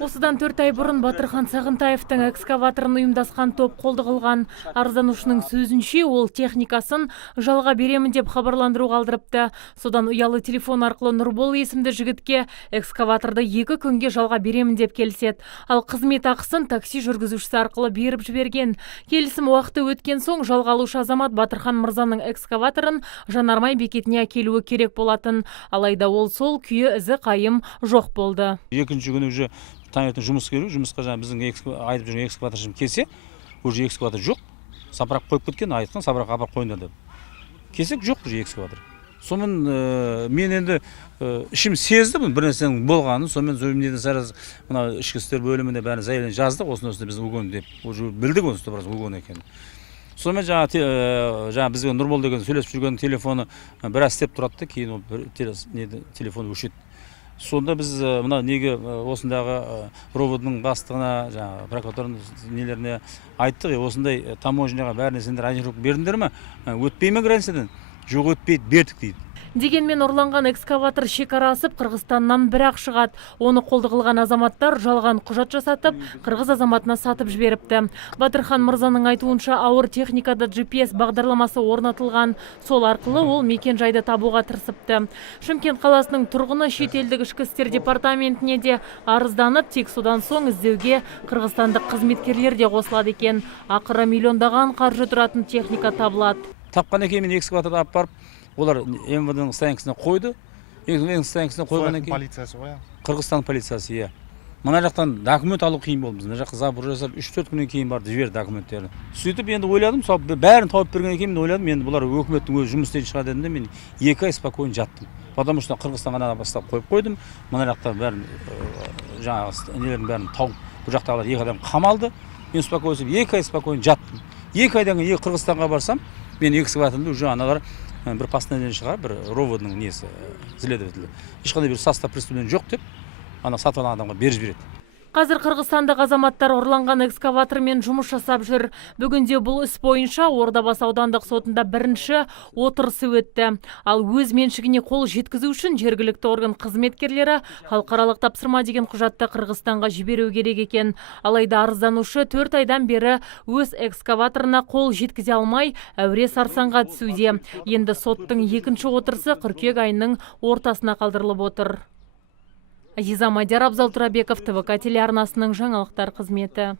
Осыдан 4 ай бұрын Батырхан Сағынтаевтың экскаваторын ұйымдасқан топ қолды қылған. Арызданушының сөзінше, ол техникасын жалға беремін деп хабарландыру қалдырыпты. Содан ұялы телефон арқылы Нұрбол есімді жігітке экскаваторды 2 күнге жалға беремін деп келіседі. Ал қызмет ақысын такси жүргізушісі арқылы беріп жіберген. Келісім уақыты өткен соң жалға алушы азамат Батырхан мырзаның экскаваторын Жанармай бекетіне әкелуі керек болатын. Алайда ол сол күйі ізі қайым жоқ болды. Екінші күні уже таңертең жұмыс келу, жұмысқа жаңа біздің айтып жүрген экскаваторшым келсе, уже экскаватор жоқ. Сапырақ қойып кеткен, айтқан сапырақ апарып қойыңдар деп. Келсек жоқ уже экскаватор. Сонымен мен енді ішім сезді бір нәрсенің болғанын, сонымен мына ішкі істер бөлімінде бәрін заявление жаздық, осыны біз угон деп, уже білдік осыны біраз угон екенін. Сонымен жаңа бізге Нұрбол деген сөйлесіп жүрген телефоны біраз істеп тұрады, кейін ол телефон өшеді. Сонда біз мына неге осындағы роводның бастығына, жаңа прокуратураның нелеріне айттық, осындай таможняға бәріне сендер ориентировка бердіңдер ме? Өтпей ме границадан? Жоқ, өтпейді, бердік дейді. Дегенмен ұрланған экскаватор шекара асып Қырғызстаннан бірақ шығады. Оны қолды қылған азаматтар жалған құжат жасатып, қырғыз азаматына сатып жіберіпті. Батырхан мырзаның айтуынша ауыр техникада GPS бағдарламасы орнатылған. Сол арқылы ол мекен жайды табуға тырысыпты. Шымкент қаласының тұрғыны шетелдік ішкі істер департаментіне де арызданып, тек содан соң іздеуге қырғызстандық қызметкерлер де қосылады екен. Ақыры миллиондаған қаржы тұратын техника табылады. Тапқан екен мен экскаваторды алып барып, олар МВД-ның станциясына қойды. МВД-ның станциясына қойғаннан кейін полициясы ғой. Қырғызстан полициясы, иә. Мына жақтан документ алу қиын болды. Мына жаққа забор жасап 3-4 күннен кейін барды жіберді документтерді. Сөйтіп енді ойладым, бәрін тауып бергеннен кейін мен ойладым, енді бұлар өкіметтің өзі жұмыс істейтін шығар дедім де мен 2 ай спокойно жаттым. Потому что Қырғызстанға бастап қойып қойдым. Мына жақта бәрін жаңағы нелердің бәрін тауып, бұл жақтағылар 2 адам қамалды. Мен спокойно 2 ай спокойно жаттым. 2 айдан кейін Қырғызстанға барсам, мен экскаваторымды уже аналар бір постановление шығар, бір роводның несі, следователі. Ешқандай бір состав преступления жоқ деп, ана сатып алған адамға беріп жібереді. Қазір Қырғызстандық азаматтар ұрланған экскаватормен жұмыс жасап жүр. Бүгінде бұл іс бойынша Ордабасы аудандық сотында бірінші отырысы өтті. Ал өз меншігіне қол жеткізу үшін жергілікті орган қызметкерлері халықаралық тапсырма деген құжатты Қырғызстанға жіберу керек екен. Алайда арызданушы 4 айдан бері өз экскаваторына қол жеткізе алмай, әуре сарсаңға түсуде. Енді соттың екінші отырысы қыркүйек айының ортасына қалдырылып отыр. Азиза Мадияр, Абзал Турабеков, ТВК телеарнасының жаңалықтар қызметі.